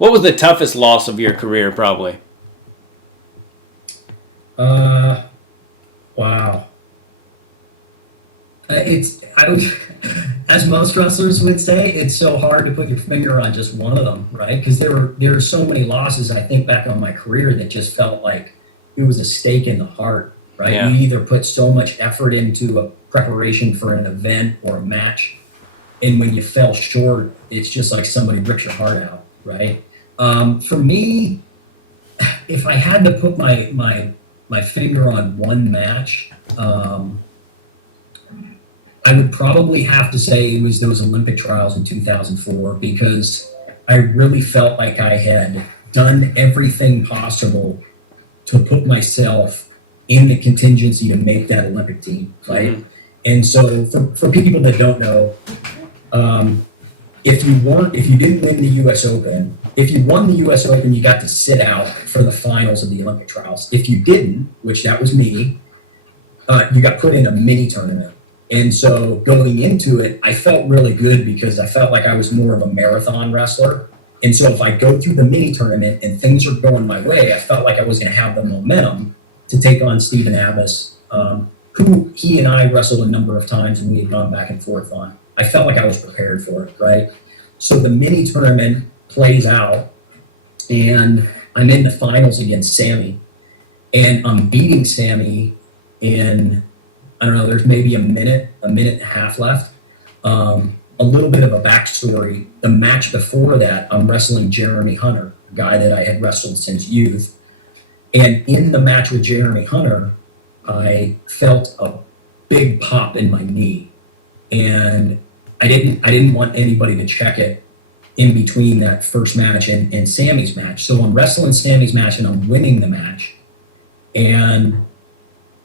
What was the toughest loss of your career, probably? Wow. It's I would, as most wrestlers would say, it's so hard to put your finger on just one of them, right? Because there were so many losses. I think back on my career that just felt like it was a stake in the heart, right? You Yeah. either put so much effort into a preparation for an event or a match, and when you fell short, it's just like somebody ripped your heart out, right? For me, if I had to put my finger on one match, I would probably have to say it was those Olympic trials in 2004 because I really felt like I had done everything possible to put myself in the contingency to make that Olympic team, Mm-hmm. right? And so for people that don't know, um, if you didn't win the U.S. Open, if you won the U.S. Open, you got to sit out for the finals of the Olympic trials. If you didn't, which that was me, you got put in a mini tournament. And so going into it, I felt really good because I felt like I was more of a marathon wrestler. And so if I go through the mini tournament and things are going my way, I felt like I was going to have the momentum to take on Stephen Abbas, who he and I wrestled a number of times and we had gone back and forth on. I felt like I was prepared for it, right? So the mini tournament plays out and I'm in the finals against Sammy and I'm beating Sammy in, I don't know, there's maybe a minute and a half left. A little bit of a backstory. The match before that, I'm wrestling Jeremy Hunter, a guy that I had wrestled since youth. And in the match with Jeremy Hunter, I felt a big pop in my knee. And I didn't want anybody to check it in between that first match and Sammy's match. So I'm wrestling Sammy's match and I'm winning the match. And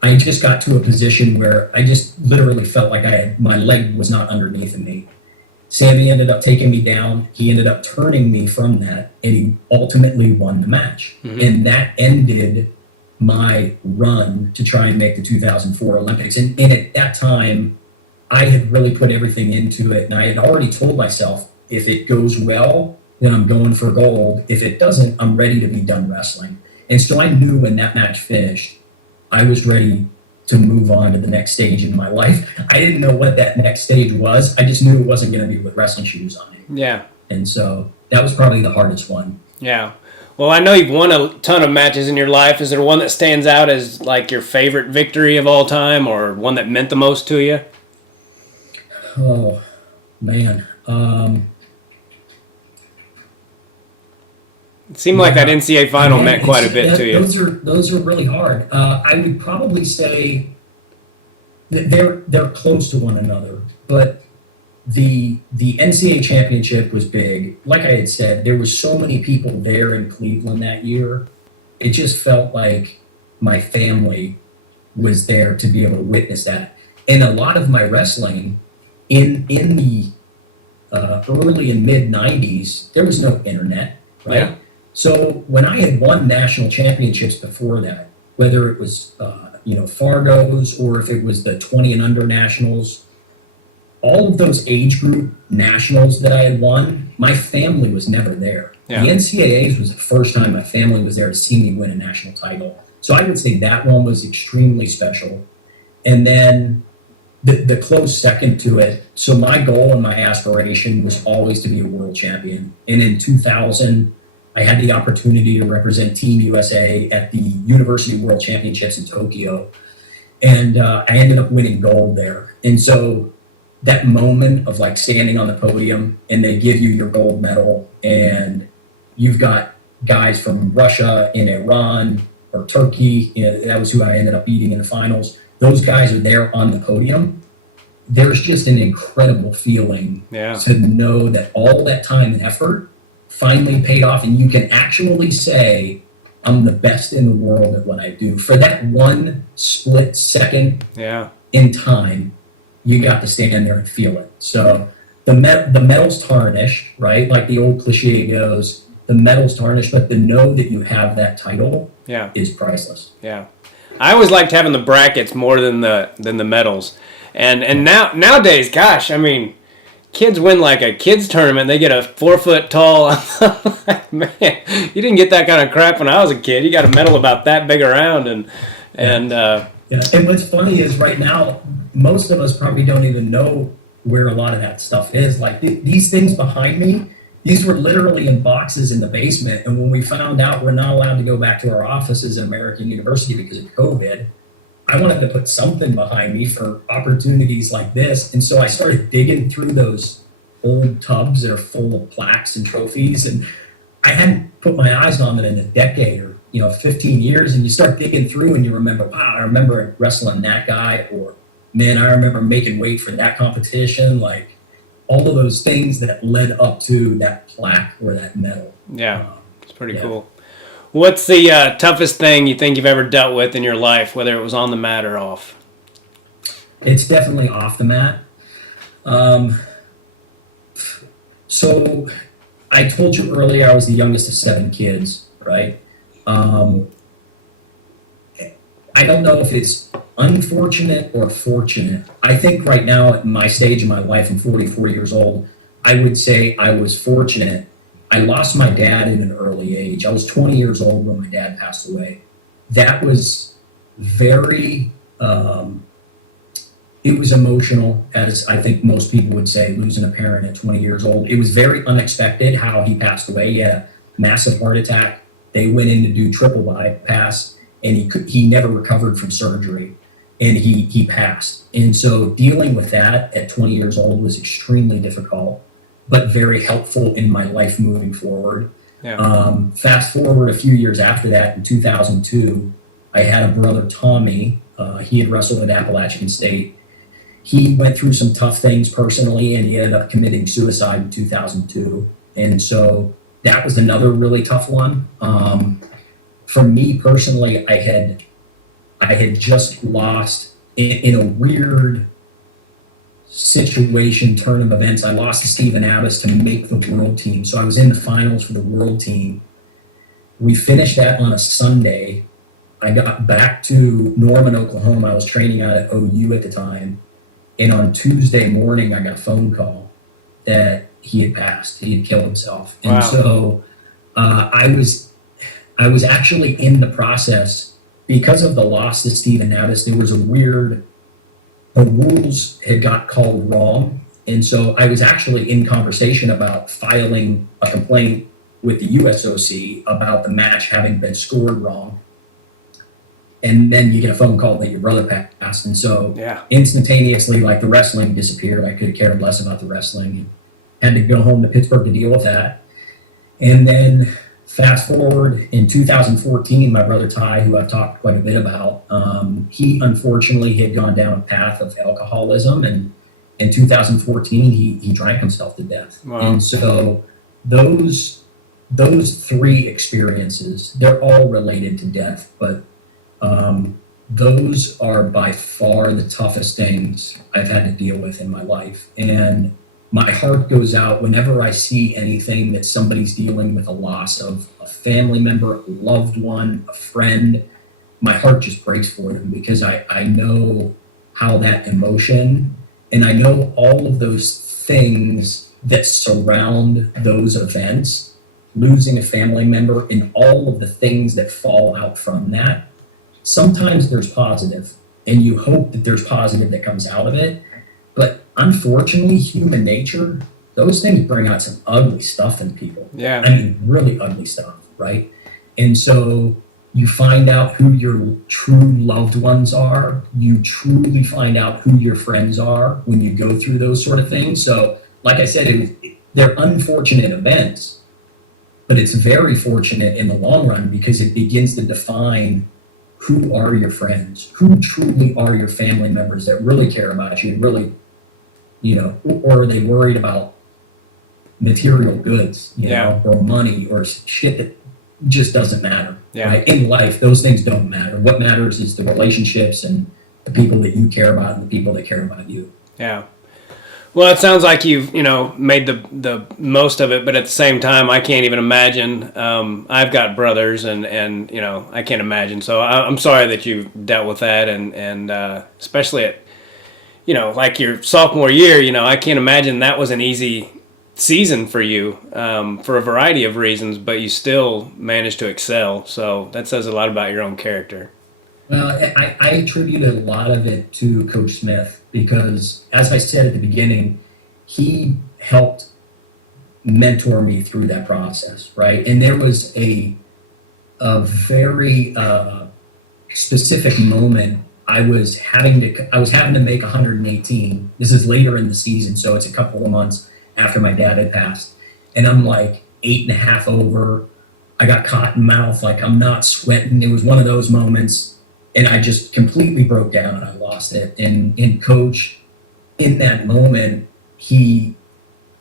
I just got to a position where I just literally felt like my leg was not underneath of me. Sammy ended up taking me down. He ended up turning me from that, and he ultimately won the match. Mm-hmm. And that ended my run to try and make the 2004 Olympics. And at that time, I had really put everything into it, and I had already told myself, if it goes well, then I'm going for gold. If it doesn't, I'm ready to be done wrestling. And so I knew when that match finished, I was ready to move on to the next stage in my life. I didn't know what that next stage was. I just knew it wasn't going to be with wrestling shoes on. Yeah. And so that was probably the hardest one. Yeah. Well, I know you've won a ton of matches in your life. Is there one that stands out as like your favorite victory of all time, or one that meant the most to you? Oh, man. It seemed like that NCAA final meant quite a bit to you. Those are really hard. I would probably say that they're close to one another, but the NCAA championship was big. Like I had said, there was so many people there in Cleveland that year. It just felt like my family was there to be able to witness that. And a lot of my wrestling in the early and mid '90s, there was no internet, right? Yeah. So when I had won national championships before that, whether it was Fargo's or if it was the 20 and under nationals, all of those age group nationals that I had won, my family was never there. Yeah. The NCAAs was the first time my family was there to see me win a national title. So I would say that one was extremely special. And then the close second to it, so my goal and my aspiration was always to be a world champion. And in 2000, I had the opportunity to represent Team USA at the University World Championships in Tokyo. And I ended up winning gold there. And so that moment of like standing on the podium and they give you your gold medal and you've got guys from Russia and Iran or Turkey, that was who I ended up beating in the finals. Those guys are there on the podium. There's just an incredible feeling to know that all that time and effort finally paid off and you can actually say, I'm the best in the world at what I do. For that one split second in time, you got to stand there and feel it. So the medal's tarnished, right? Like the old cliche goes, the medal's tarnished, but to know that you have that title is priceless. Yeah. I always liked having the brackets more than the medals. And nowadays, gosh, I mean, kids win like a kids tournament, they get a 4 foot tall. I'm like, man, you didn't get that kind of crap when I was a kid. You got a medal about that big around, and Yeah, and what's funny is right now, most of us probably don't even know where a lot of that stuff is. Like these things behind me, these were literally in boxes in the basement. And when we found out we're not allowed to go back to our offices at American University because of COVID, I wanted to put something behind me for opportunities like this. And so I started digging through those old tubs that are full of plaques and trophies. And I hadn't put my eyes on it in a decade or 15 years, and you start digging through and you remember, wow, I remember wrestling that guy, or man, I remember making weight for that competition. Like all of those things that led up to that plaque or that medal. yeah, it's pretty cool. What's the toughest thing you think you've ever dealt with in your life, whether it was on the mat or off? It's definitely off the mat. So I told you earlier I was the youngest of 7 kids, right? I don't know if it's unfortunate or fortunate. I think right now at my stage in my life, I'm 44 years old, I would say I was fortunate. I lost my dad at an early age. I was 20 years old when my dad passed away. That was very, it was emotional, as I think most people would say, losing a parent at 20 years old. It was very unexpected how he passed away. He had a massive heart attack. They went in to do triple bypass, and he never recovered from surgery, and he passed. And so dealing with that at 20 years old was extremely difficult, but very helpful in my life moving forward. Yeah. Fast forward a few years after that, in 2002, I had a brother, Tommy. He had wrestled at Appalachian State. He went through some tough things personally, and he ended up committing suicide in 2002. And so that was another really tough one. For me personally, I had just lost in a weird situation, turn of events. I lost to Stephen Abbas to make the world team. So I was in the finals for the world team. We finished that on a Sunday. I got back to Norman, Oklahoma. I was training out at OU at the time. And on Tuesday morning, I got a phone call that he had passed. He had killed himself. And so I was actually in the process because of the loss to Stephen Abbas. There was the rules had got called wrong. And so I was actually in conversation about filing a complaint with the USOC about the match having been scored wrong. And then you get a phone call that your brother passed. And so instantaneously, like, the wrestling disappeared. I could have cared less about the wrestling and had to go home to Pittsburgh to deal with that. And then fast forward in 2014, my brother Ty, who I've talked quite a bit about, he unfortunately had gone down a path of alcoholism. And in 2014, he drank himself to death. Wow. And so those 3 experiences, they're all related to death, but those are by far the toughest things I've had to deal with in my life. And my heart goes out whenever I see anything that somebody's dealing with a loss of a family member, a loved one, a friend. My heart just breaks for them because I know how that emotion, and I know all of those things that surround those events, losing a family member and all of the things that fall out from that. Sometimes there's positive, and you hope that there's positive that comes out of it. But unfortunately, human nature, those things bring out some ugly stuff in people. Yeah. I mean, really ugly stuff, right? And so you find out who your true loved ones are. You truly find out who your friends are when you go through those sort of things. So, like I said, they're unfortunate events, but it's very fortunate in the long run because it begins to define who are your friends, who truly are your family members that really care about you and really, or are they worried about material goods, know, or money or shit that just doesn't matter. Yeah. Right? In life, those things don't matter. What matters is the relationships and the people that you care about and the people that care about you. Yeah. Well, it sounds like you've, made the most of it, but at the same time, I can't even imagine. I've got brothers, and I can't imagine. So I'm sorry that you dealt with that, and especially at like your sophomore year, I can't imagine that was an easy season for you for a variety of reasons, but you still managed to excel. So that says a lot about your own character. Well, I attribute a lot of it to Coach Smith because, as I said at the beginning, he helped mentor me through that process, right? And there was a very specific moment. I was having to make 118. This is later in the season, so it's a couple of months after my dad had passed, and I'm like 8.5 over. I got cotton mouth, like I'm not sweating. It was one of those moments, and I just completely broke down and I lost it. And Coach, in that moment, he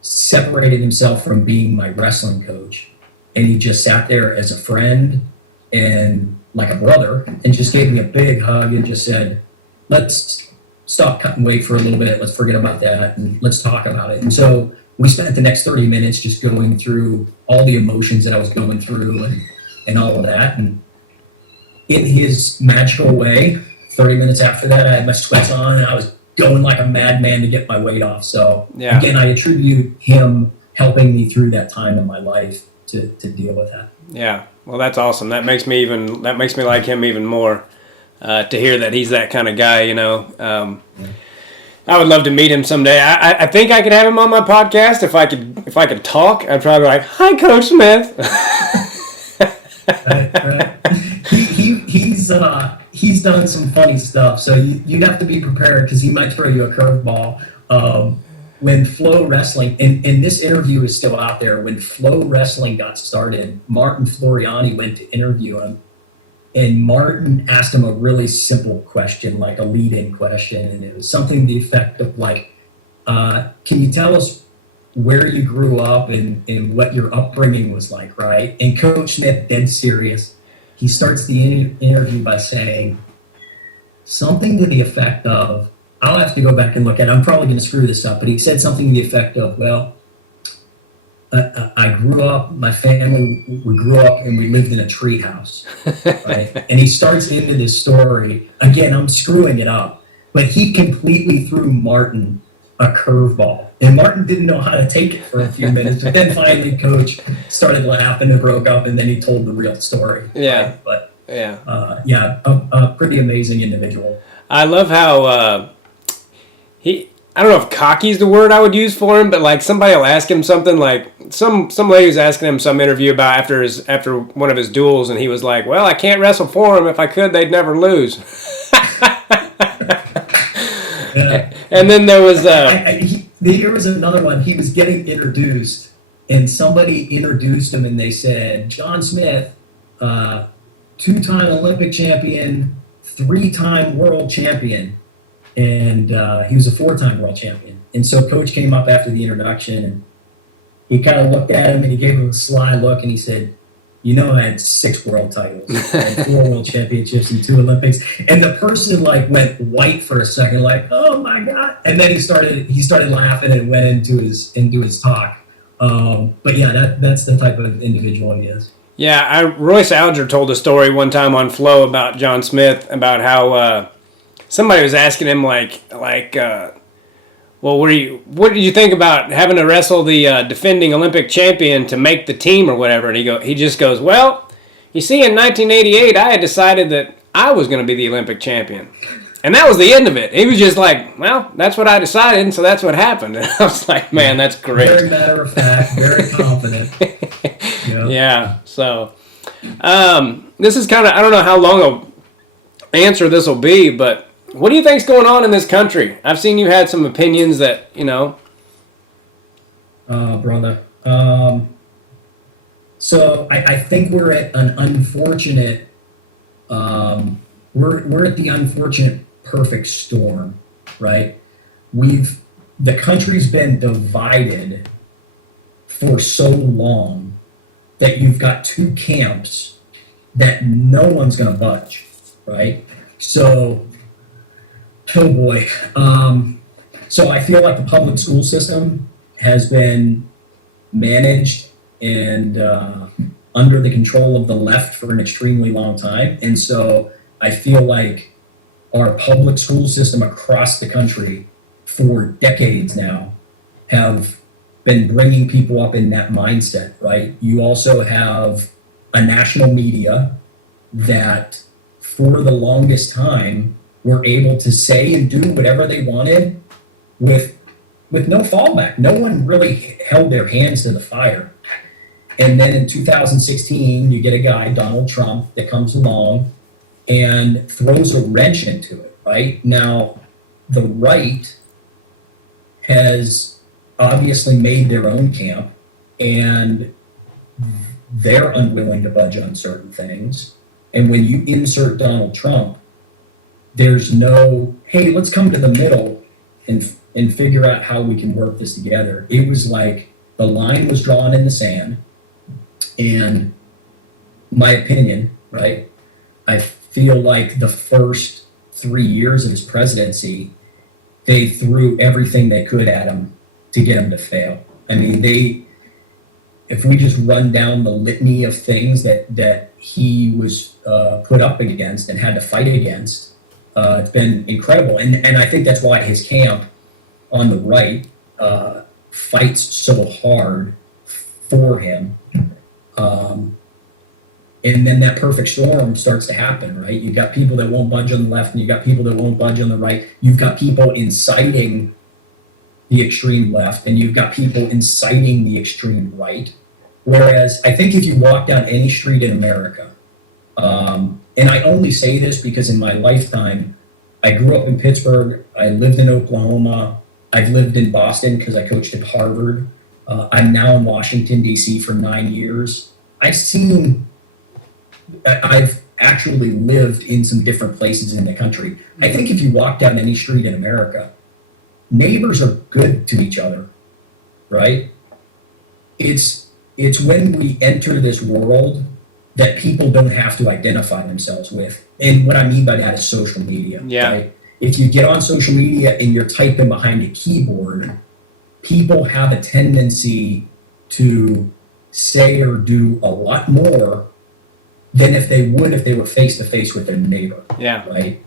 separated himself from being my wrestling coach, and he just sat there as a friend and like a brother, and just gave me a big hug and just said, "Let's stop cutting weight for a little bit. Let's forget about that and let's talk about it." And so we spent the next 30 minutes just going through all the emotions that I was going through and all of that. And in his magical way, 30 minutes after that, I had my sweats on and I was going like a madman to get my weight off. So Yeah. again, I attribute him helping me through that time in my life to deal with that. Yeah. Well, that's awesome. That makes me like him even more. To hear that he's that kind of guy, I would love to meet him someday. I think I could have him on my podcast if I could talk. I'd probably be like, "Hi, Coach Smith." Right. He's done some funny stuff, so you'd have to be prepared because he might throw you a curveball. When Flow Wrestling, and this interview is still out there, when Flow Wrestling got started, Martin Floriani went to interview him, and Martin asked him a really simple question, like a lead-in question, and it was something to the effect of like, "Can you tell us where you grew up and what your upbringing was like, right?" And Coach Smith, dead serious, he starts the interview by saying something to the effect of, I'll have to go back and look at it. I'm probably going to screw this up, but he said something to the effect of, "Well, I grew up, my family, we grew up and we lived in a tree house," right? And he starts into this story. Again, I'm screwing it up, but he completely threw Martin a curveball. And Martin didn't know how to take it for a few minutes, but then finally Coach started laughing and broke up, and then he told the real story. Yeah. Right? But Yeah. a pretty amazing individual. I love how I don't know if cocky is the word I would use for him, but like somebody will ask him something, like some lady was asking him some interview about after one of his duels, and he was like, "Well, I can't wrestle for him. If I could, they'd never lose." Yeah. And then there was there was another one. He was getting introduced, and somebody introduced him, and they said, "John Smith, two-time Olympic champion, three-time world champion." And he was a four-time world champion. And so Coach came up after the introduction, and he kind of looked at him, and he gave him a sly look, and he said, "I had 6 world titles, I had 4 world championships and 2 Olympics." And the person like went white for a second, like, "Oh my God!" And then he started laughing and went into his talk. But yeah, that's the type of individual he is. Yeah, Royce Alger told a story one time on Flow about John Smith, about how somebody was asking him well, what did you think about having to wrestle the defending Olympic champion to make the team or whatever? And he just goes, "Well, you see, in 1988, I had decided that I was going to be the Olympic champion." And that was the end of it. He was just like, "Well, that's what I decided, and so that's what happened." And I was like, man, that's great. Very matter of fact, very confident. Yep. Yeah, so this is kind of, I don't know how long an answer this will be, but what do you think's going on in this country? I've seen you had some opinions that, Brother. So I think we're at an unfortunate, we're at the unfortunate perfect storm, right? The country's been divided for so long that you've got 2 camps that no one's going to budge, right? So, oh boy. So I feel like the public school system has been managed and under the control of the left for an extremely long time. And so I feel like our public school system across the country for decades now have been bringing people up in that mindset, right? You also have a national media that for the longest time were able to say and do whatever they wanted with no fallback. No one really held their hands to the fire. And then in 2016, you get a guy, Donald Trump, that comes along and throws a wrench into it, right? Now, the right has obviously made their own camp, and they're unwilling to budge on certain things. And when you insert Donald Trump, there's no, hey, let's come to the middle and figure out how we can work this together. It was like the line was drawn in the sand, and my opinion, right? I feel like the first 3 years of his presidency, they threw everything they could at him to get him to fail. I mean, if we just run down the litany of things that he was put up against and had to fight against, it's been incredible. And I think that's why his camp on the right fights so hard for him. And then that perfect storm starts to happen, right? You've got people that won't budge on the left, and you've got people that won't budge on the right. You've got people inciting the extreme left, and you've got people inciting the extreme right. Whereas I think if you walk down any street in America, and I only say this because in my lifetime, I grew up in Pittsburgh, I lived in Oklahoma, I've lived in Boston because I coached at Harvard. I'm now in Washington, D.C. for 9 years. I've actually lived in some different places in the country. I think if you walk down any street in America, neighbors are good to each other, right? It's when we enter this world that people don't have to identify themselves with. And what I mean by that is social media. Yeah. Right? If you get on social media and you're typing behind a keyboard, people have a tendency to say or do a lot more than if they were face to face with their neighbor. Yeah. Right.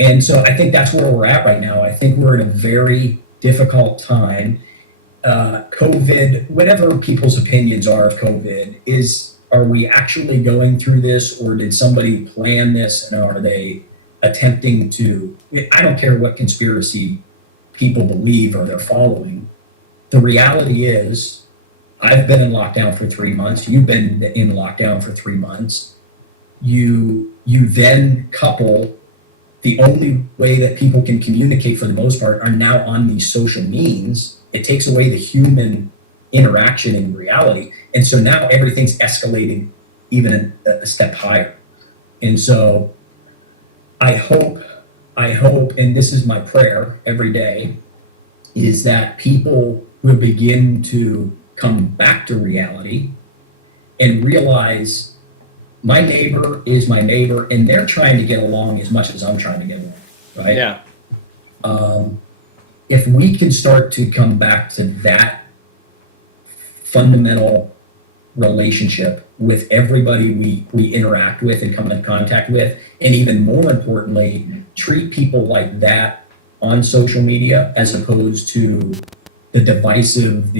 And so I think that's where we're at right now. I think we're in a very difficult time. COVID, whatever people's opinions are of COVID, are we actually going through this, or did somebody plan this, and are they attempting to, I don't care what conspiracy people believe or they're following. The reality is, I've been in lockdown for 3 months. You've been in lockdown for 3 months. You then couple the only way that people can communicate for the most part are now on these social means. It takes away the human interaction in reality. And so now everything's escalating even a step higher. And so I hope, and this is my prayer every day, is that people will begin to come back to reality and realize my neighbor is my neighbor, and they're trying to get along as much as I'm trying to get along, right? Yeah. If we can start to come back to that fundamental relationship with everybody we interact with and come in contact with, and even more importantly, treat people like that on social media as opposed to the divisive,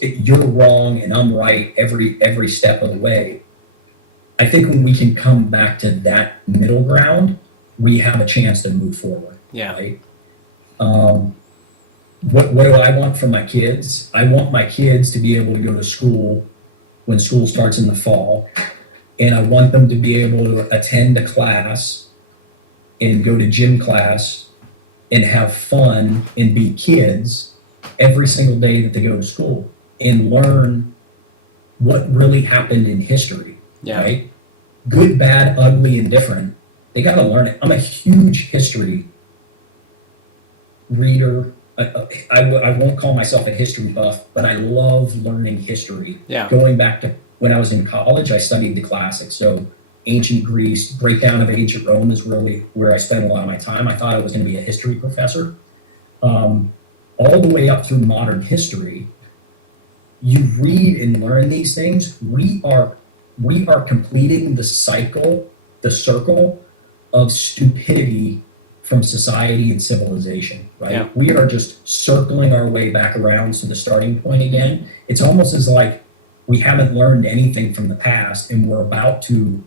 you're wrong and I'm right every step of the way. I think when we can come back to that middle ground, we have a chance to move forward. Yeah. Right? What do I want from my kids? I want my kids to be able to go to school when school starts in the fall, and I want them to be able to attend a class and go to gym class and have fun and be kids every single day that they go to school and learn what really happened in history. Yeah. Right? Good, bad, ugly, and different. They got to learn it. I'm a huge history reader. I won't call myself a history buff, but I love learning history. Yeah. Going back to when I was in college, I studied the classics. So ancient Greece, breakdown of ancient Rome is really where I spent a lot of my time. I thought I was going to be a history professor. All the way up through modern history, you read and learn these things. We are completing the circle of stupidity from society and civilization, right? Yeah. We are just circling our way back around to the starting point again. It's almost as like we haven't learned anything from the past, and we're about to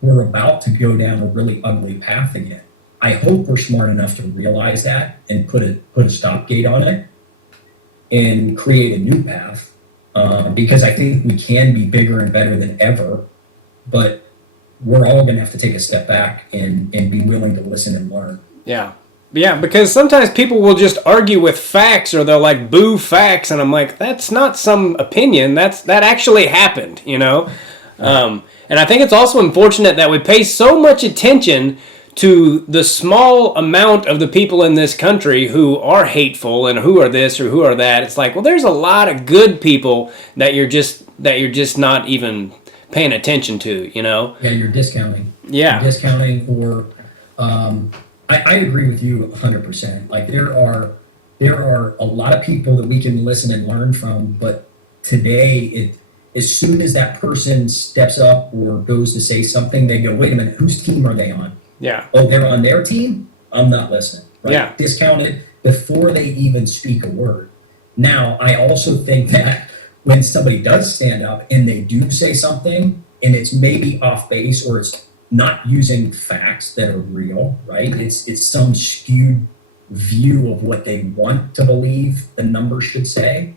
go down a really ugly path again. I hope we're smart enough to realize that and put a stopgate on it and create a new path, because I think we can be bigger and better than ever, but we're all going to have to take a step back and be willing to listen and learn. Yeah. Yeah, because sometimes people will just argue with facts, or they'll like boo facts, and I'm like, that's not some opinion. That actually happened, you know? And I think it's also unfortunate that we pay so much attention to the small amount of the people in this country who are hateful and who are this or who are that. It's like, well, there's a lot of good people that you're just not even paying attention to, you know? Yeah, you're discounting. Yeah. You're discounting, or I agree with you 100%. Like there are a lot of people that we can listen and learn from, but today as soon as that person steps up or goes to say something, they go, wait a minute, whose team are they on? Yeah. Oh, they're on their team? I'm not listening. Right? Yeah. Discounted before they even speak a word. Now, I also think that when somebody does stand up and they do say something and it's maybe off base, or it's not using facts that are real, right? It's some skewed view of what they want to believe the numbers should say.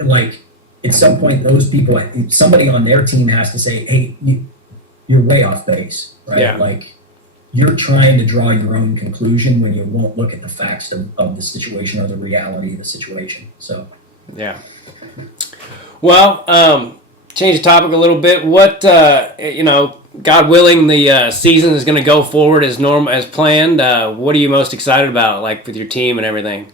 Like at some point, those people, somebody on their team has to say, hey, you're way off base, right? Yeah. Like you're trying to draw your own conclusion when you won't look at the facts of the situation or the reality of the situation. So, yeah. Well, change the topic a little bit. What, God willing, the season is going to go forward as planned. What are you most excited about, like with your team and everything?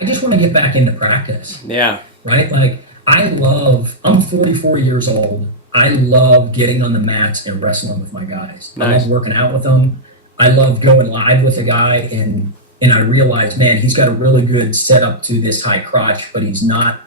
I just want to get back into practice. Yeah. Right? Like I'm 44 years old. I love getting on the mats and wrestling with my guys. Nice. I love working out with them. I love going live with a guy, and I realize, man, he's got a really good setup to this high crotch, but he's not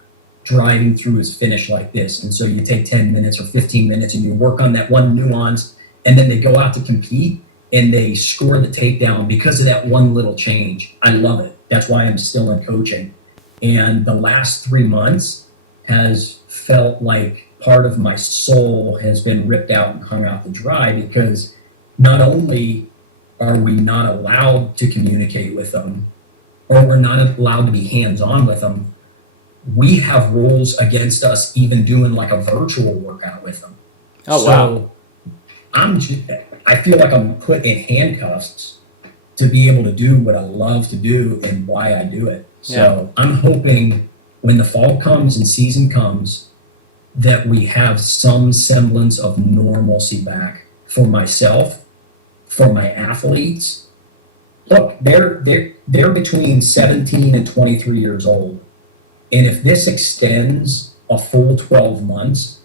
driving through his finish like this. And so you take 10 minutes or 15 minutes and you work on that one nuance, and then they go out to compete and they score the takedown because of that one little change. I love it. That's why I'm still in coaching. And the last 3 months has felt like part of my soul has been ripped out and hung out to dry, because not only are we not allowed to communicate with them, or we're not allowed to be hands-on with them, we have rules against us even doing like a virtual workout with them. Oh, wow. I feel like I'm put in handcuffs to be able to do what I love to do and why I do it. So yeah. I'm hoping when the fall comes and season comes that we have some semblance of normalcy back for myself, for my athletes. Look, they're between 17 and 23 years old. And if this extends a full 12 months,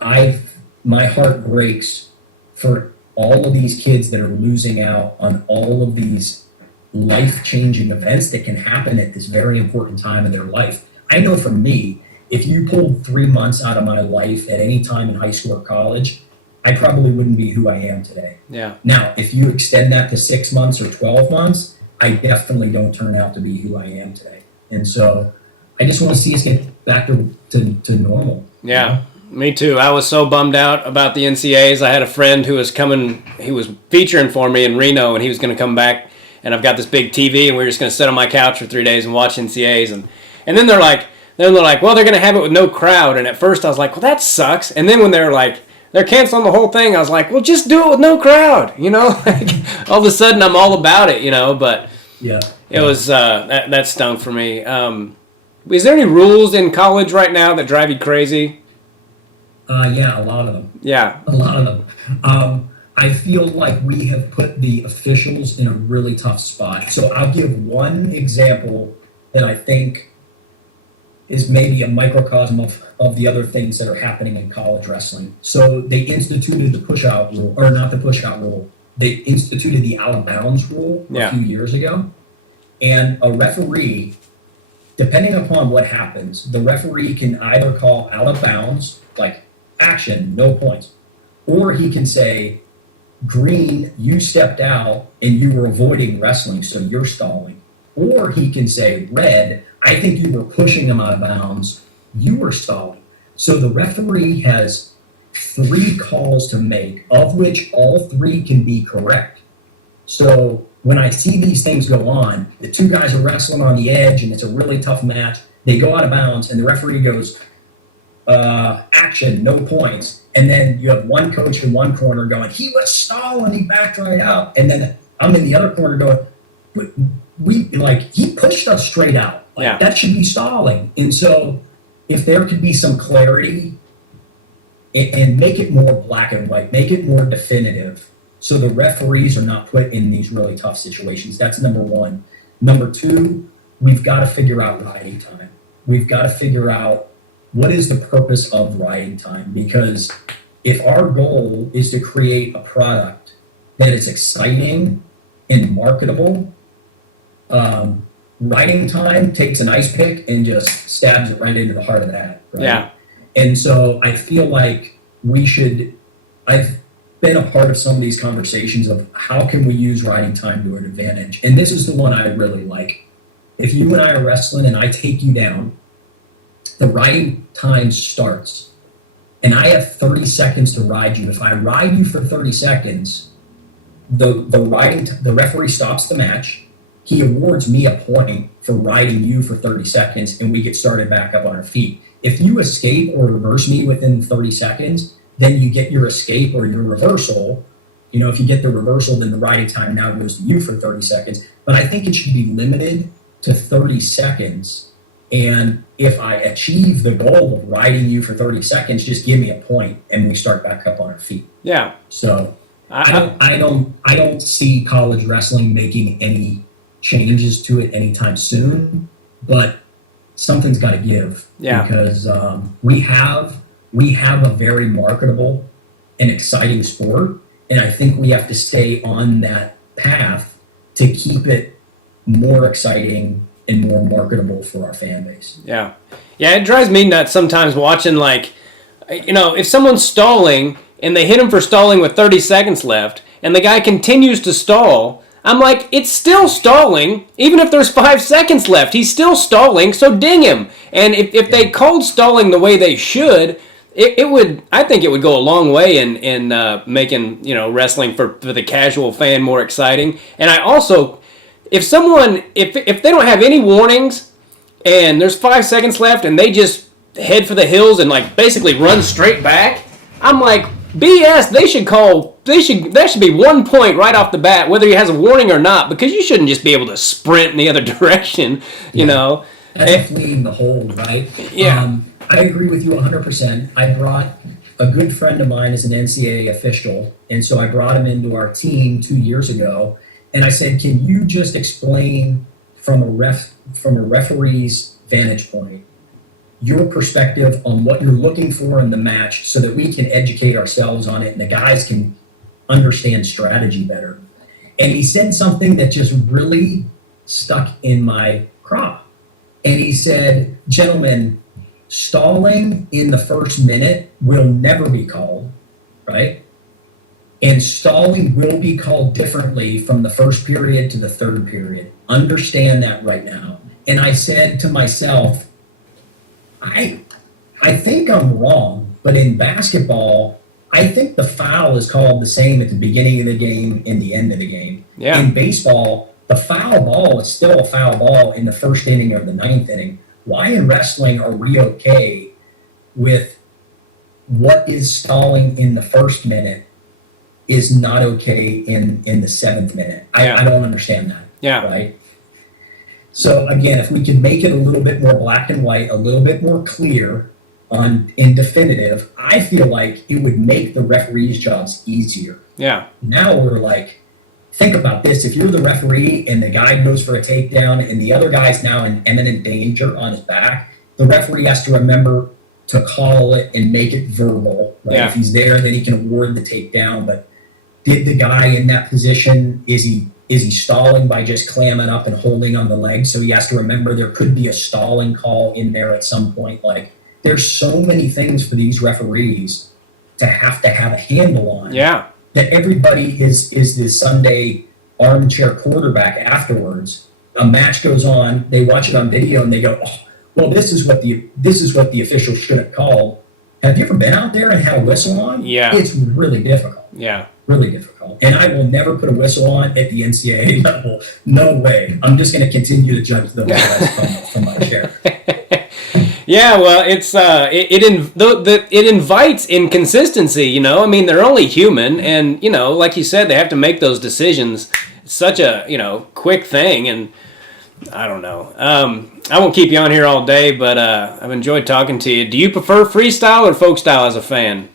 my heart breaks for all of these kids that are losing out on all of these life-changing events that can happen at this very important time in their life. I know for me, if you pulled 3 months out of my life at any time in high school or college, I probably wouldn't be who I am today. Yeah. Now, if you extend that to 6 months or 12 months, I definitely don't turn out to be who I am today. And so I just want to see us get back to normal. Yeah. You know? Me too. I was so bummed out about the NCAAs. I had a friend who was he was featuring for me in Reno, and he was going to come back, and I've got this big TV, and we were just going to sit on my couch for 3 days and watch NCAAs, and then they're like, well, they're going to have it with no crowd, and at first I was like, well, that sucks, and then when they were like, they're canceling the whole thing, I was like, well, just do it with no crowd, you know? Like, all of a sudden I'm all about it, you know, but yeah, it was, that stunk for me. Is there any rules in college right now that drive you crazy? Yeah, a lot of them. Yeah. A lot of them. I feel like we have put the officials in a really tough spot. So I'll give one example that I think is maybe a microcosm of the other things that are happening in college wrestling. So they instituted the push-out rule, or not the push-out rule. They instituted the out-of-bounds rule a few years ago. And a referee, depending upon what happens, the referee can either call out of bounds, like action, no points, or he can say, green, you stepped out and you were avoiding wrestling, so you're stalling. Or he can say, red, I think you were pushing him out of bounds, you were stalling. So the referee has 3 calls to make, of which all 3 can be correct. So when I see these things go on, the 2 guys are wrestling on the edge and it's a really tough match. They go out of bounds and the referee goes, action, no points. And then you have one coach in one corner going, he was stalling, he backed right out. And then I'm in the other corner going, he pushed us straight out. That should be stalling. And so if there could be some clarity and make it more black and white, make it more definitive, so the referees are not put in these really tough situations. That's number 1. Number 2, we've got to figure out riding time. We've got to figure out what is the purpose of riding time, because if our goal is to create a product that is exciting and marketable, riding time takes an ice pick and just stabs it right into the heart of that. Right? Yeah. And so I feel like I've been a part of some of these conversations of how can we use riding time to an advantage. And this is the one I really like. If you and I are wrestling and I take you down, the riding time starts and I have 30 seconds to ride you. If I ride you for 30 seconds, the referee stops the match. He awards me a point for riding you for 30 seconds and we get started back up on our feet. If you escape or reverse me within 30 seconds, then you get your escape or your reversal. You know, if you get the reversal, then the riding time now goes to you for 30 seconds. But I think it should be limited to 30 seconds. And if I achieve the goal of riding you for 30 seconds, just give me a point and we start back up on our feet. Yeah. So I don't see college wrestling making any changes to it anytime soon, but something's got to give. Yeah. Because we have a very marketable and exciting sport, and I think we have to stay on that path to keep it more exciting and more marketable for our fan base. Yeah. Yeah, it drives me nuts sometimes watching, like, you know, if someone's stalling and they hit him for stalling with 30 seconds left and the guy continues to stall, I'm like, it's still stalling. Even if there's 5 seconds left, he's still stalling, so ding him. And if they called stalling the way they should, I think it would go a long way in making, you know, wrestling for the casual fan more exciting. And I also, if they don't have any warnings and there's 5 seconds left and they just head for the hills and like basically run straight back, I'm like, BS, that should be 1 point right off the bat, whether he has a warning or not, because you shouldn't just be able to sprint in the other direction, you know. That's fleeing the hole, right? Yeah. I agree with you 100%. I brought a good friend of mine as an NCAA official, and so I brought him into our team 2 years ago, and I said, can you just explain from a referee's vantage point your perspective on what you're looking for in the match so that we can educate ourselves on it and the guys can understand strategy better? And he said something that just really stuck in my craw. And he said, gentlemen, stalling in the first minute will never be called, right? And stalling will be called differently from the first period to the third period. Understand that right now. And I said to myself, I think I'm wrong, but in basketball, I think the foul is called the same at the beginning of the game and the end of the game. Yeah. In baseball, the foul ball is still a foul ball in the first inning or the ninth inning. Why in wrestling are we okay with what is stalling in the first minute is not okay in the 7th minute? I don't understand that. Yeah. Right? So again, if we can make it a little bit more black and white, a little bit more clear and definitive, I feel like it would make the referees' jobs easier. Yeah. Now we're like, think about this. If you're the referee and the guy goes for a takedown and the other guy's now in imminent danger on his back, the referee has to remember to call it and make it verbal. Right? Yeah. If he's there, then he can award the takedown. But did the guy in that position, is he stalling by just clamming up and holding on the leg? So he has to remember there could be a stalling call in there at some point. Like, there's so many things for these referees to have a handle on. Yeah. that everybody is the Sunday armchair quarterback afterwards. A match goes on, they watch it on video, and they go, "Oh, well, this is what the official should have called." Have you ever been out there and had a whistle on? Yeah. It's really difficult. Yeah. Really difficult. And I will never put a whistle on at the NCAA level. No way. I'm just going to continue to judge the guys from my chair. Yeah, well, it invites inconsistency. You know, I mean, they're only human, and like you said, they have to make those decisions. It's such a quick thing, and I don't know. I won't keep you on here all day, but I've enjoyed talking to you. Do you prefer freestyle or folkstyle as a fan?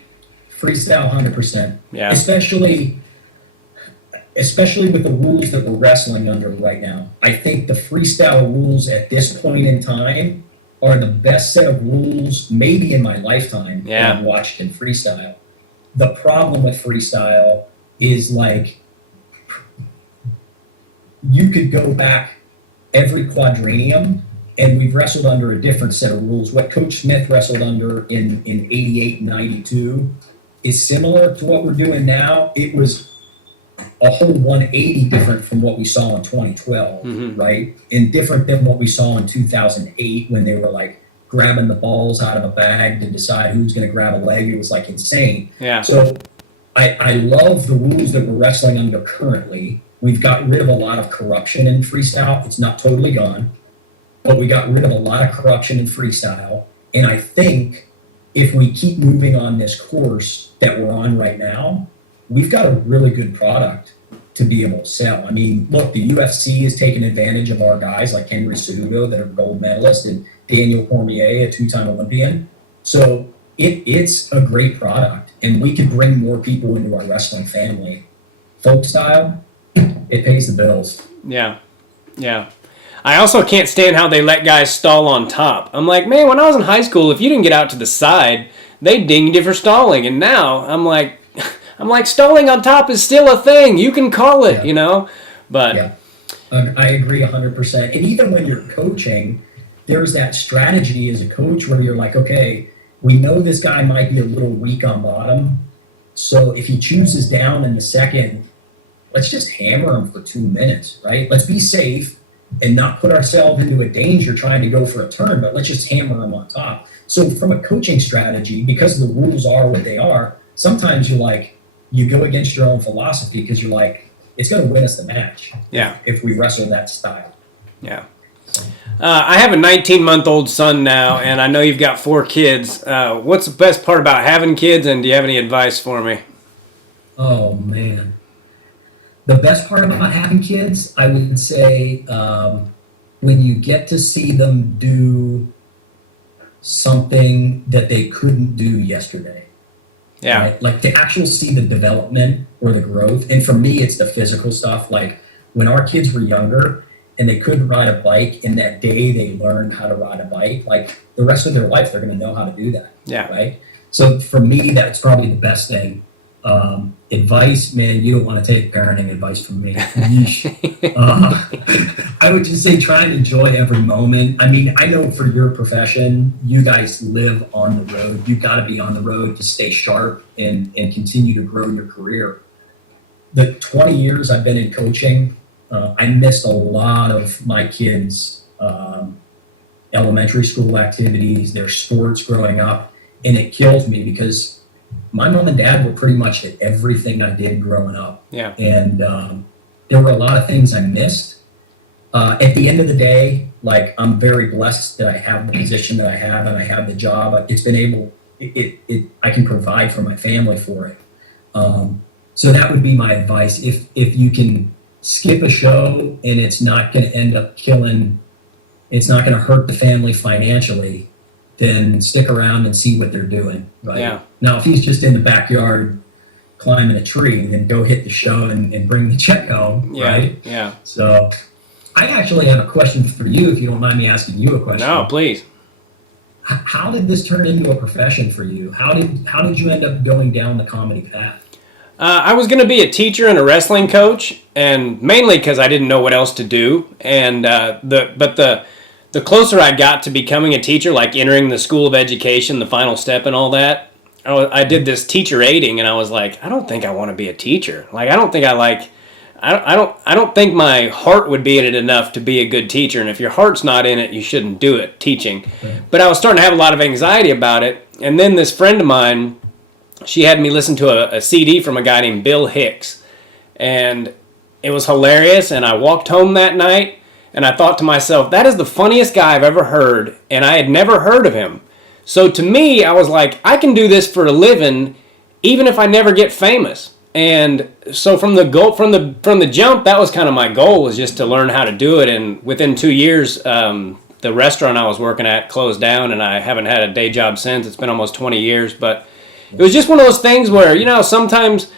Freestyle, 100%. Yeah. Especially with the rules that we're wrestling under right now. I think the freestyle rules at this point in time are the best set of rules maybe in my lifetime that I've watched in freestyle. The problem with freestyle is like you could go back every quadrennium and we've wrestled under a different set of rules. What Coach Smith wrestled under in 88 and 92 is similar to what we're doing now. It was a whole 180 different from what we saw in 2012, right? And different than what we saw in 2008 when they were like grabbing the balls out of a bag to decide who's going to grab a leg. It was like insane. Yeah. So I love the rules that we're wrestling under currently. We've got rid of a lot of corruption in freestyle. It's not totally gone, but we got rid of a lot of corruption in freestyle. And I think if we keep moving on this course that we're on right now, we've got a really good product to be able to sell. I mean, look, the UFC is taking advantage of our guys like Henry Cejudo that are gold medalists and Daniel Cormier, a two-time Olympian. So it's a great product, and we could bring more people into our wrestling family. Folk style, it pays the bills. Yeah. Yeah. I also can't stand how they let guys stall on top. I'm like, man, when I was in high school, if you didn't get out to the side, they dinged you for stalling. And now I'm like, stalling on top is still a thing. You can call it, But yeah, I agree 100%. And even when you're coaching, there's that strategy as a coach where you're like, okay, we know this guy might be a little weak on bottom. So if he chooses down in the second, let's just hammer him for 2 minutes, right? Let's be safe and not put ourselves into a danger trying to go for a turn, but let's just hammer him on top. So from a coaching strategy, because the rules are what they are, sometimes you go against your own philosophy because you're like, it's going to win us the match. Yeah. If we wrestle that style. Yeah. I have a 19-month-old son now, and I know you've got 4 kids. What's the best part about having kids, and do you have any advice for me? Oh, man. The best part about having kids, I would say, when you get to see them do something that they couldn't do yesterday. Yeah. Right? Like to actually see the development or the growth. And for me, it's the physical stuff. Like when our kids were younger and they couldn't ride a bike, and that day they learned how to ride a bike, like the rest of their life, they're going to know how to do that. Yeah. Right. So for me, that's probably the best thing. Advice, man, you don't want to take parenting advice from me. I would just say try and enjoy every moment. I mean, I know for your profession, you guys live on the road. You've got to be on the road to stay sharp and continue to grow your career. The 20 years I've been in coaching, I missed a lot of my kids' elementary school activities, their sports growing up, and it kills me because my mom and dad were pretty much at everything I did growing up. Yeah. And there were a lot of things I missed. At the end of the day, like I'm very blessed that I have the position that I have and I have the job. It's been able, I can provide for my family for it. So that would be my advice. If you can skip a show and it's not going to end up it's not going to hurt the family financially, then stick around and see what they're doing. Right? Yeah. Now, if he's just in the backyard climbing a tree, then go hit the show and bring the check home. Yeah. Right? Yeah. So I actually have a question for you, if you don't mind me asking you a question. No, please. How did this turn into a profession for you? How did you end up going down the comedy path? I was going to be a teacher and a wrestling coach, and mainly because I didn't know what else to do. And the closer I got to becoming a teacher, like entering the school of education, the final step and all that, I did this teacher aiding, and I was like, I don't think I want to be a teacher. Like, I don't think I don't think my heart would be in it enough to be a good teacher. And if your heart's not in it, you shouldn't do it, teaching. Right. But I was starting to have a lot of anxiety about it. And then this friend of mine, she had me listen to a CD from a guy named Bill Hicks. And it was hilarious. And I walked home that night, and I thought to myself, that is the funniest guy I've ever heard. And I had never heard of him. So to me, I was like, I can do this for a living, even if I never get famous. And so from the jump, that was kind of my goal, was just to learn how to do it. And within 2 years, the restaurant I was working at closed down, and I haven't had a day job since. It's been almost 20 years, but it was just one of those things where, you know, sometimes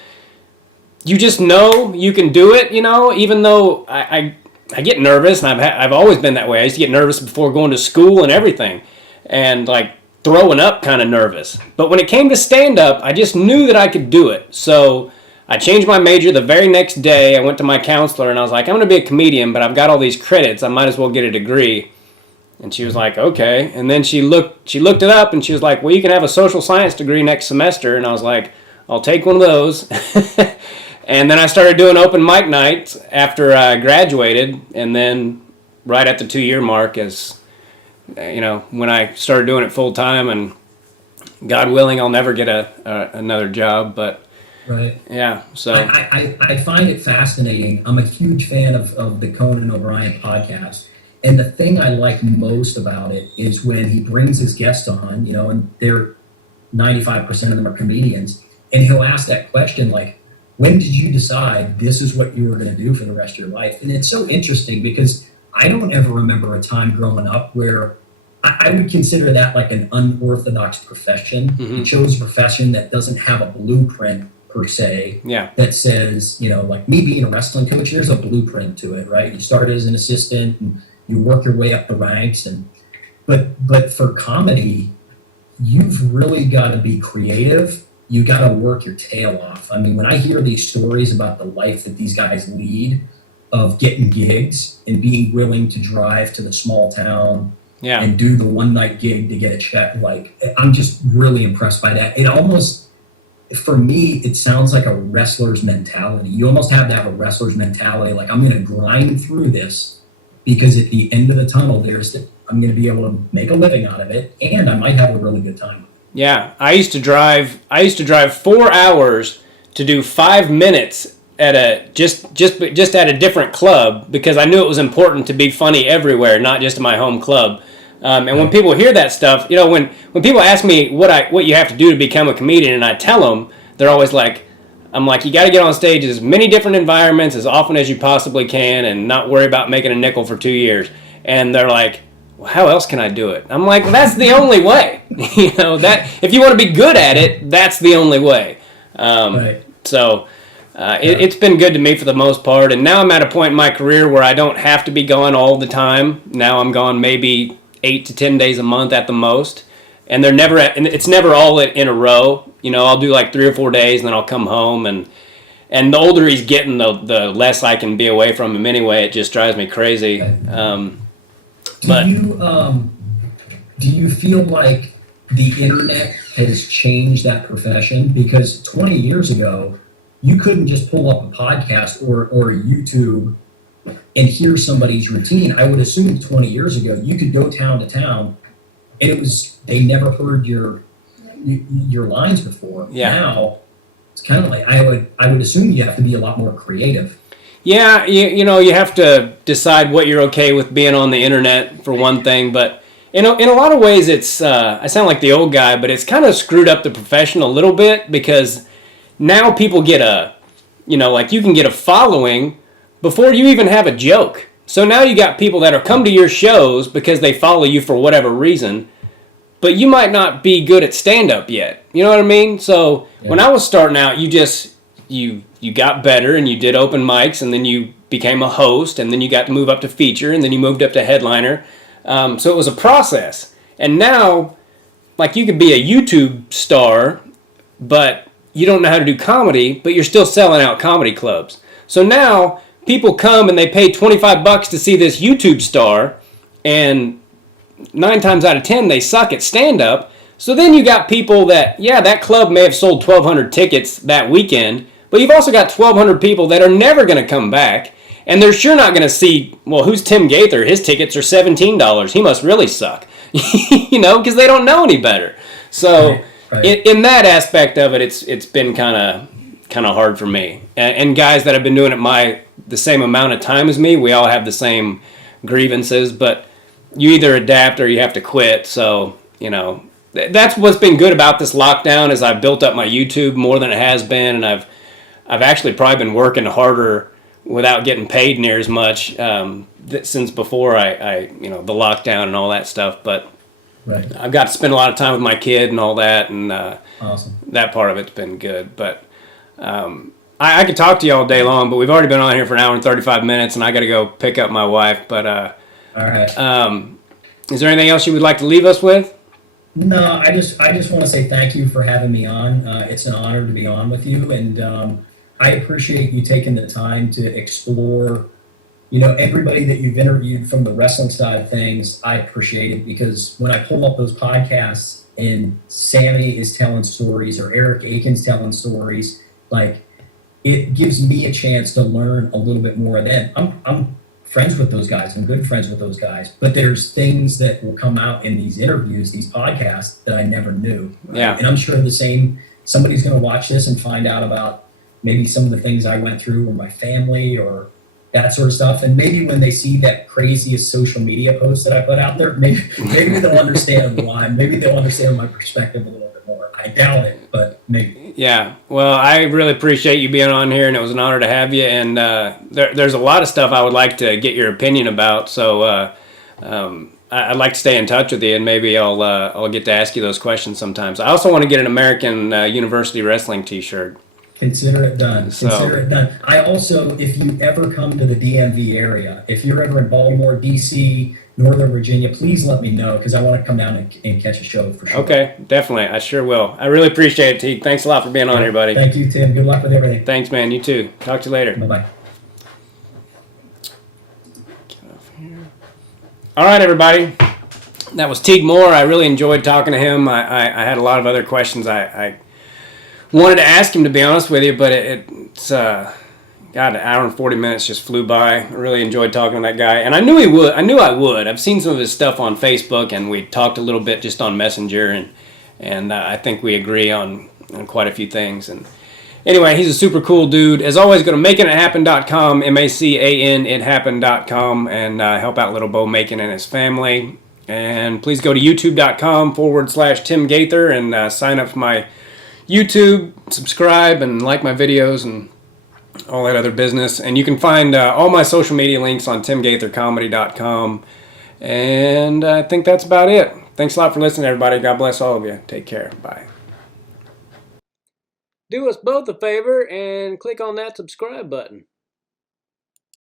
you just know you can do it, you know, even though I get nervous, and I've always been that way. I used to get nervous before going to school and everything, and like throwing up kind of nervous. But when it came to stand-up, I just knew that I could do it. So I changed my major the very next day. I went to my counselor, and I was like, I'm going to be a comedian, but I've got all these credits. I might as well get a degree. And she was like, okay. And then she looked it up, and she was like, well, you can have a social science degree next semester. And I was like, I'll take one of those. And then I started doing open mic nights after I graduated. And then right at the 2-year mark, as you know, when I started doing it full time, and God willing, I'll never get another job, but Right. yeah, so I find it fascinating. I'm a huge fan of the Conan O'Brien podcast. And the thing I like most about it is when he brings his guests on, you know, and they're 95% of them are comedians, and he'll ask that question like, when did you decide this is what you were going to do for the rest of your life? And it's so interesting because I don't ever remember a time growing up where I would consider that like an unorthodox profession. Mm-hmm. You chose a profession that doesn't have a blueprint per se, yeah, that says, you know, like me being a wrestling coach, there's a blueprint to it, right? You start as an assistant and you work your way up the ranks, and but for comedy, you've really got to be creative. You got to work your tail off. I mean, when I hear these stories about the life that these guys lead, of getting gigs and being willing to drive to the small town yeah, and do the one night gig to get a check, like I'm just really impressed by that. It almost, for me, it sounds like a wrestler's mentality. You almost have to have a wrestler's mentality. Like, I'm going to grind through this because at the end of the tunnel, I'm going to be able to make a living out of it, and I might have a really good time. yeah. I used to drive 4 hours to do 5 minutes at a just at a different club, because I knew it was important to be funny everywhere, not just in my home club. And when people hear that stuff, you know, when people ask me what you have to do to become a comedian, and I tell them, they're always like, I'm like, you got to get on stage as many different environments as often as you possibly can, and not worry about making a nickel for 2 years. And they're like, well, how else can I do it? I'm like, that's the only way. You know, that if you want to be good at it, that's the only way. Right. So it's been good to me for the most part. And now I'm at a point in my career where I don't have to be going all the time. Now I'm gone maybe 8 to 10 days a month at the most. And it's never all in a row. You know, I'll do like 3 or 4 days, and then I'll come home. And the older he's getting, the less I can be away from him anyway. It just drives me crazy. Do you feel like the internet has changed that profession? Because 20 years ago, you couldn't just pull up a podcast or YouTube and hear somebody's routine. I would assume 20 years ago, you could go town to town, and they never heard your lines before. Yeah. Now, it's kind of like, I would assume you have to be a lot more creative. Yeah, you know, you have to decide what you're okay with being on the internet, for one thing. But in a lot of ways, it's I sound like the old guy, but it's kind of screwed up the profession a little bit, because now people get like you can get a following before you even have a joke. So now you got people that are come to your shows because they follow you for whatever reason, but you might not be good at stand-up yet. You know what I mean? So when I was starting out, you got better, and you did open mics, and then you became a host, and then you got to move up to feature, and then you moved up to headliner. So it was a process. And now, like, you could be a YouTube star, but you don't know how to do comedy, but you're still selling out comedy clubs. So now people come and they pay $25 to see this YouTube star, and 9 times out of 10 they suck at stand-up. So then you got people that, yeah, that club may have sold 1,200 tickets that weekend, but you've also got 1,200 people that are never going to come back, and they're sure not going to see, well, who's Tim Gaither? His tickets are $17. He must really suck, because they don't know any better. So Right. in that aspect of it, it's been kind of hard for me. And guys that have been doing it the same amount of time as me, we all have the same grievances, but you either adapt or you have to quit. So that's what's been good about this lockdown is I've built up my YouTube more than it has been, and I've actually probably been working harder without getting paid near as much since before I the lockdown and all that stuff. But Right. I've got to spend a lot of time with my kid and all that, and Awesome. that part of it's been good. But I could talk to you all day long, but we've already been on here for an hour and 35 minutes, and I got to go pick up my wife. But All right. is there anything else you would like to leave us with? No, I just want to say thank you for having me on. It's an honor to be on with you, and I appreciate you taking the time to explore. Everybody that you've interviewed from the wrestling side of things, I appreciate it, because when I pull up those podcasts and Sammy is telling stories or Eric Aiken's telling stories, like, it gives me a chance to learn a little bit more of them. I'm friends with those guys. I'm good friends with those guys, but there's things that will come out in these interviews, these podcasts, that I never knew. Right? Yeah. And I'm sure the same, somebody's going to watch this and find out about maybe some of the things I went through or my family or that sort of stuff. And maybe when they see that craziest social media post that I put out there, maybe they'll understand why. Maybe they'll understand my perspective a little bit more. I doubt it, but maybe. Yeah. Well, I really appreciate you being on here, and it was an honor to have you. And there's a lot of stuff I would like to get your opinion about. So I'd like to stay in touch with you, and maybe I'll get to ask you those questions sometimes. I also want to get an American University Wrestling T-shirt. Consider it done. So- Consider it done. I also, if you ever come to the DMV area, if you're ever in Baltimore, DC, Northern Virginia, please let me know, because I want to come down and catch a show for sure. Okay, definitely. I sure will. I really appreciate it, Teague. Thanks a lot for being on here, buddy. Thank you, Tim. Good luck with everything. Thanks, man. You too. Talk to you later. Bye-bye. All right, everybody. That was Teague Moore. I really enjoyed talking to him. I had a lot of other questions I wanted to ask him, to be honest with you, but it's God, an hour and 40 minutes just flew by. I really enjoyed talking to that guy, and I knew he would. I knew I would. I've seen some of his stuff on Facebook, and we talked a little bit just on Messenger, and I think we agree on quite a few things. And anyway, he's a super cool dude. As always, go to makingithappen.com, MACAN ithappen.com, and help out little Bo Macon and his family. And please go to youtube.com/Tim Gaither and sign up for my YouTube, subscribe, and like my videos and all that other business. And you can find all my social media links on timgaithercomedy.com. And I think that's about it. Thanks a lot for listening, everybody. God bless all of you. Take care. Bye. Do us both a favor and click on that subscribe button.